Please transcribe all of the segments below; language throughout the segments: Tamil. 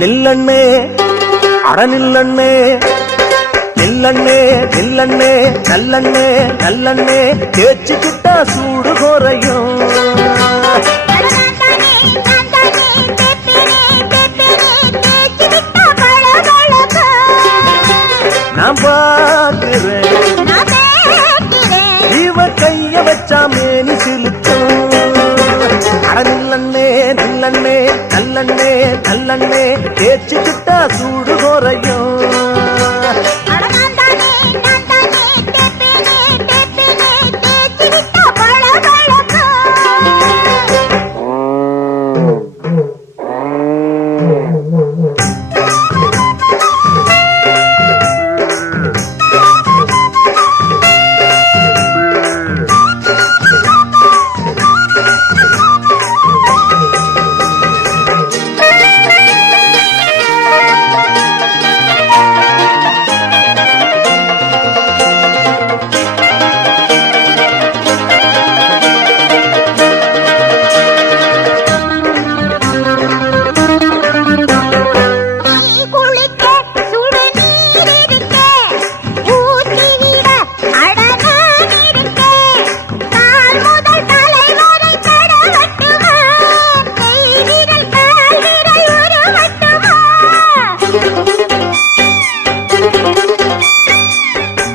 நில்லண்ணே அட நில்லண்ணே நில்லண்ணே நில்லண்ணே நல்லண்ணே நல்லண்ணே தேய்ச்சிக்கிட்டா சூடு குறையும். நான் பார்க்கிறேன் இவ கைய வச்சா மேனி சிலுக்கும். அட நில்லண்ணே நில்லண்ணே நல்லண்ணே நல்லண்ணே தேய்ச்சிக்கிட்டா சூடு குறையும்.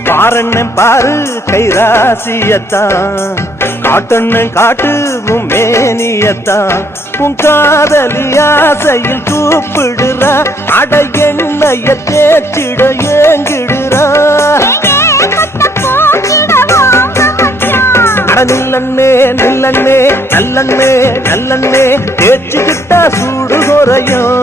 பாரண்ணன் பாரு கைராசியத்தான் காட்டண்ணன் காட்டு மேனியத்தான் உன் காதலி ஆசையில் கூப்பிடுறா அட எண்ணைய தேச்சிட ஏங்கிடுறா. அட நில்லண்ணே நில்லண்ணே நல்லண்ணே நல்லண்ணே தேய்ச்சிக்கிட்டா சூடு குறையும்.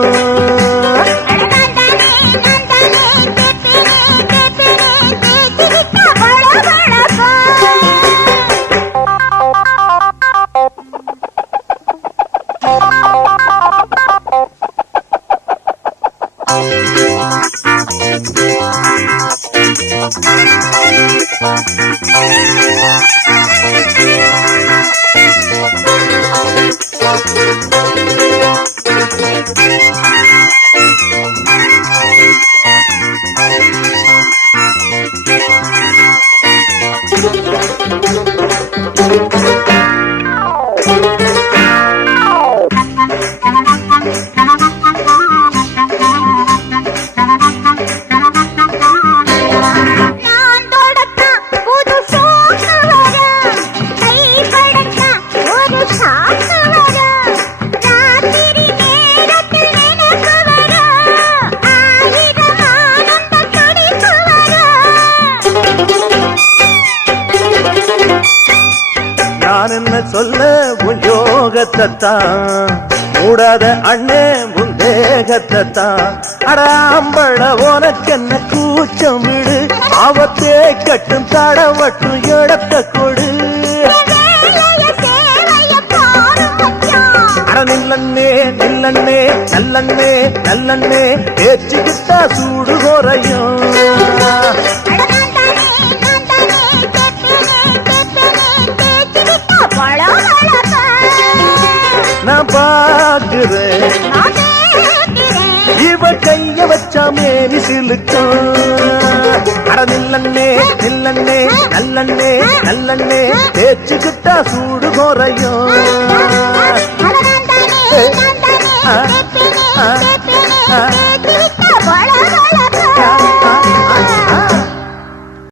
நான் என்ன சொல்ல உன் யோகத்தான் கூடாத அண்ணே உன் தேகத்தான். அடாம்பள உனக்கு என்ன கூச்சம் விடு அவத்தே கட்டும் தடவட்டும் இடத்த கொடு. அட நில்லண்ணே நில்லண்ணே நல்லண்ணே நல்லண்ணே தேய்ச்சிக்கிட்டா சூடு குறையும். நான் பார்க்கிறேன் இவ கைய வச்சா மேனி சிலுக்கும். அட நில்லண்ணே நில்லண்ணே நல்லண்ணே நல்லண்ணே தேய்ச்சிக்கிட்டா சூடு குறையும்.